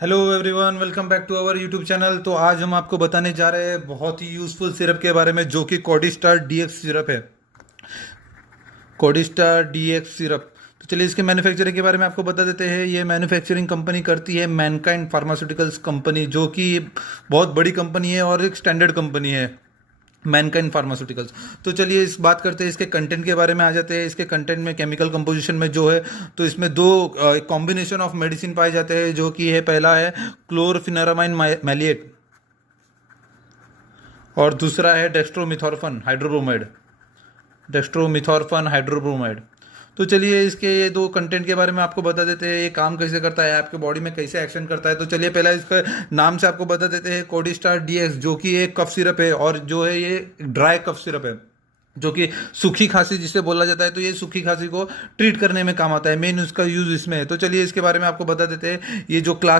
Hello everyone, welcome back to our YouTube channel. तो आज हम आपको बताने जा रहे हैं बहुत ही यूज़फुल सिरप के बारे में, जो कि कोडिस्टार डीएक्स सिरप है। Codistar DX syrup. तो चलिए इसके मैन्युफैक्चरिंग के बारे में आपको बता देते हैं। ये मैन्युफैक्चरिंग कंपनी करती है मैनकाइंड फार्मास्यूटिकल्स कंपनी, जो कि बहुत बड़ी कंपनी है और एक स्टैंडर्ड कंपनी है, मैनकाइंड फार्मास्यूटिकल्स। तो चलिए इस बात करते हैं, इसके कंटेंट के बारे में आ जाते हैं। इसके कंटेंट में केमिकल कंपोजिशन में जो है, तो इसमें दो कॉम्बिनेशन ऑफ मेडिसिन पाए जाते हैं, जो कि है पहला है क्लोरफिनारामाइन मैलिएट और दूसरा है डेक्स्ट्रोमिथॉर्फन हाइड्रोब्रोमाइड। डेक्स्ट्रोमिथॉर्फन हाइड्रोब्रोमाइड। तो चलिए इसके ये दो कंटेंट के बारे में आपको बता देते हैं, ये काम कैसे करता है, आपके बॉडी में कैसे एक्शन करता है। तो चलिए पहला इसका नाम से आपको बता देते हैं, कोडिस्टार डीएक्स, जो कि एक कफ सिरप है और जो है ये ड्राई कफ सिरप है, जो कि सूखी खांसी जिसे बोला जाता है। तो ये सूखी खांसी को ट्रीट करने में काम आता है, मेन उसका यूज इसमें है। तो चलिए इसके बारे में आपको बता देते हैं। ये जो क्लास